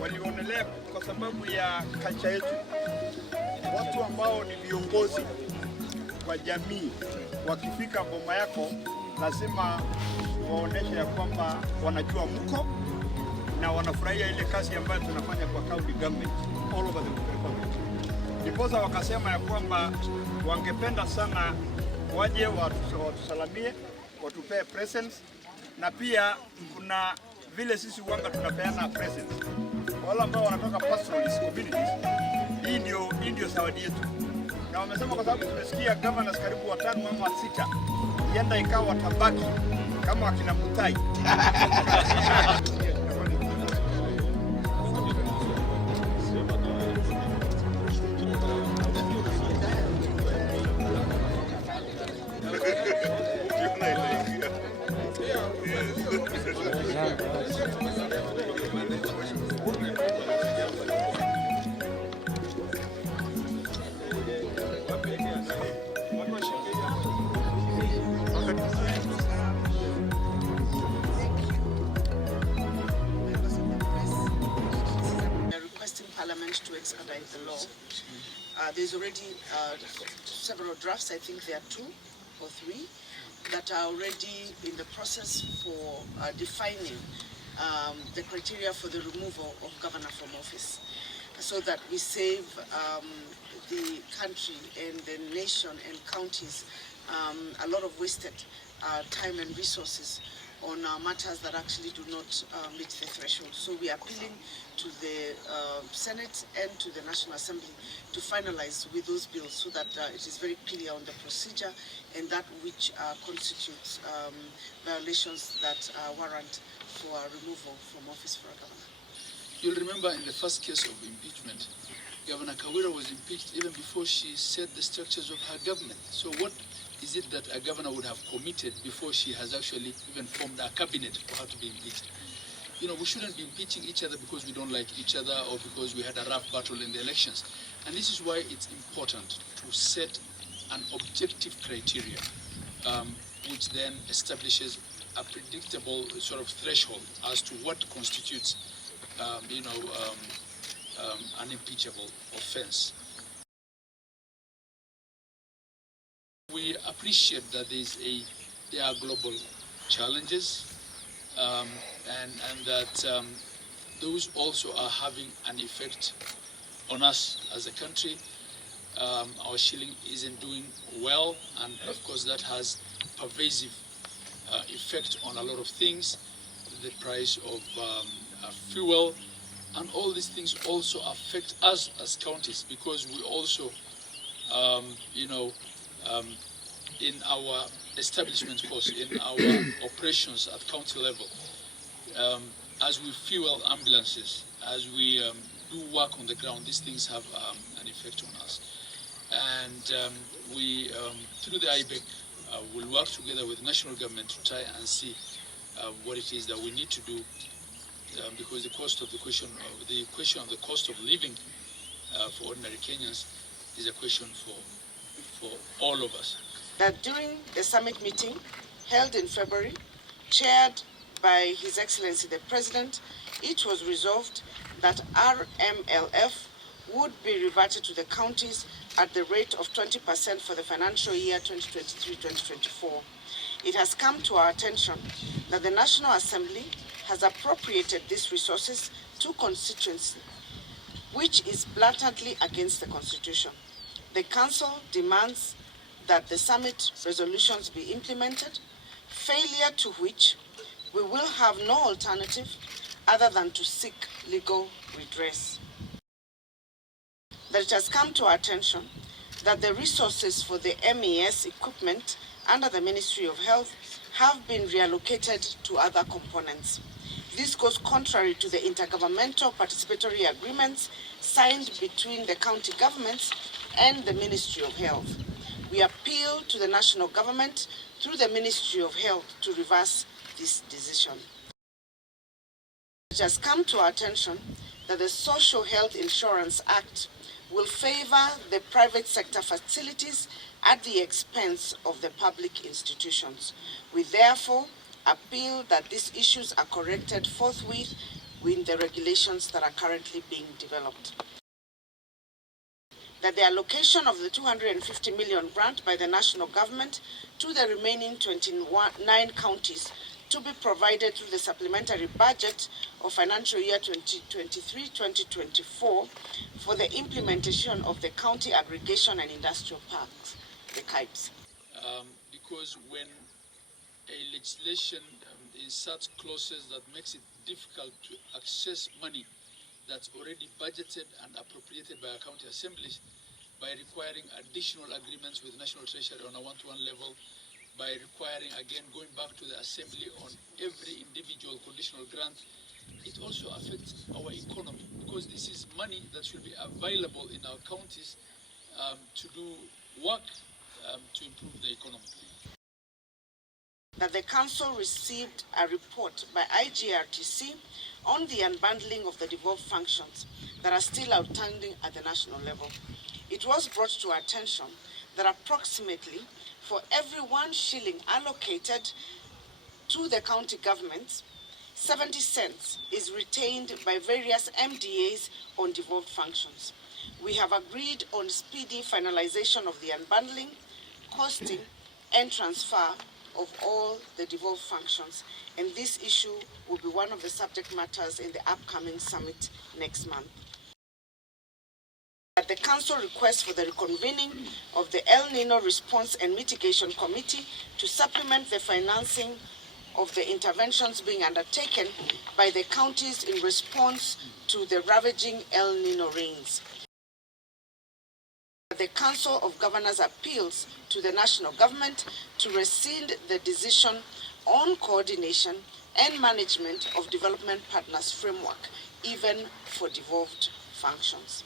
walionelea kwa sababu ya kacha yetu, watu ambao ni viongozi wa jamii wakifika boma yako lazima waoneshe ya kwamba wanajua mko na wanafurahia ile kazi ambayo tunafanya kwa county government all over the republic. Ndiposa wakasema ya kwamba wangependa sana waje watusalamie, watupee presents, na pia kuna vile sisi wanga tunapeana presents wale ambao wanatoka pastoralist communities. Hii ndio zawadi yetu, na wamesema kwa sababu tumesikia governors karibu 5 ama 6 yenda ikawa tabaki kama akina Mutai. To expedite the law. There's already several drafts, I think there are 2 or 3, that are already in the process for defining the criteria for the removal of governor from office, so that we save the country and the nation and counties a lot of wasted time and resources on matters that actually do not meet the threshold. So we are appealing to the Senate and to the National Assembly to finalize with those bills so that it is very clear on the procedure and that which constitutes violations that warrant for removal from office for a governor. You'll remember in the first case of impeachment, Governor Kawira was impeached even before she set the structures of her government. So what is it that a governor would have committed before she has actually even formed a cabinet for her to be impeached? You know, we shouldn't be impeaching each other because we don't like each other or because we had a rough battle in the elections. And this is why it's important to set an objective criteria, which then establishes a predictable sort of threshold as to what constitutes, an impeachable offense. We appreciate that there are global challenges, and that those also are having an effect on us as a country. Our shilling isn't doing well, and of course that has pervasive effect on a lot of things. The price of fuel, and all these things also affect us as counties, because we also, in our establishment costs, in our operations at county level, as we fuel ambulances, as we do work on the ground, these things have an effect on us. And we, through the IBEC, will work together with the national government to try and see what it is that we need to do, because the question of the cost of living for ordinary Kenyans is a question for all of us. That during the summit meeting held in February, chaired by His Excellency the President, it was resolved that RMLF would be reverted to the counties at the rate of 20% for the financial year 2023-2024. It has come to our attention that the National Assembly has appropriated these resources to constituency, which is blatantly against the Constitution. The Council demands that the summit resolutions be implemented, failure to which we will have no alternative other than to seek legal redress. That it has come to our attention that the resources for the MES equipment under the Ministry of Health have been reallocated to other components. This goes contrary to the intergovernmental participatory agreements signed between the county governments and the Ministry of Health. We appeal to the national government through the Ministry of Health to reverse this decision. It has come to our attention that the Social Health Insurance Act will favor the private sector facilities at the expense of the public institutions. We therefore appeal that these issues are corrected forthwith in the regulations that are currently being developed. That the allocation of the 250 million grant by the national government to the remaining 29 counties to be provided through the supplementary budget of financial year 2023-2024 for the implementation of the county aggregation and industrial parks, the KIPes. Because when a legislation inserts clauses that makes it difficult to access money that's already budgeted and appropriated by our county assemblies, by requiring additional agreements with National Treasury on a one-to-one level, by requiring, again, going back to the assembly on every individual conditional grant, it also affects our economy, because this is money that should be available in our counties to do work to improve the economy. That the Council received a report by IGRTC on the unbundling of the devolved functions that are still outstanding at the national level. It was brought to our attention that approximately for every 1 shilling allocated to the county governments, 70 cents is retained by various MDAs on devolved functions. We have agreed on speedy finalization of the unbundling, costing, and transfer of all the devolved functions, and this issue will be one of the subject matters in the upcoming summit next month. That the Council requests for the reconvening of the El Nino Response and Mitigation Committee to supplement the financing of the interventions being undertaken by the counties in response to the ravaging El Nino rains. The Council of Governors appeals to the national government to rescind the decision on coordination and management of development partners framework, even for devolved functions.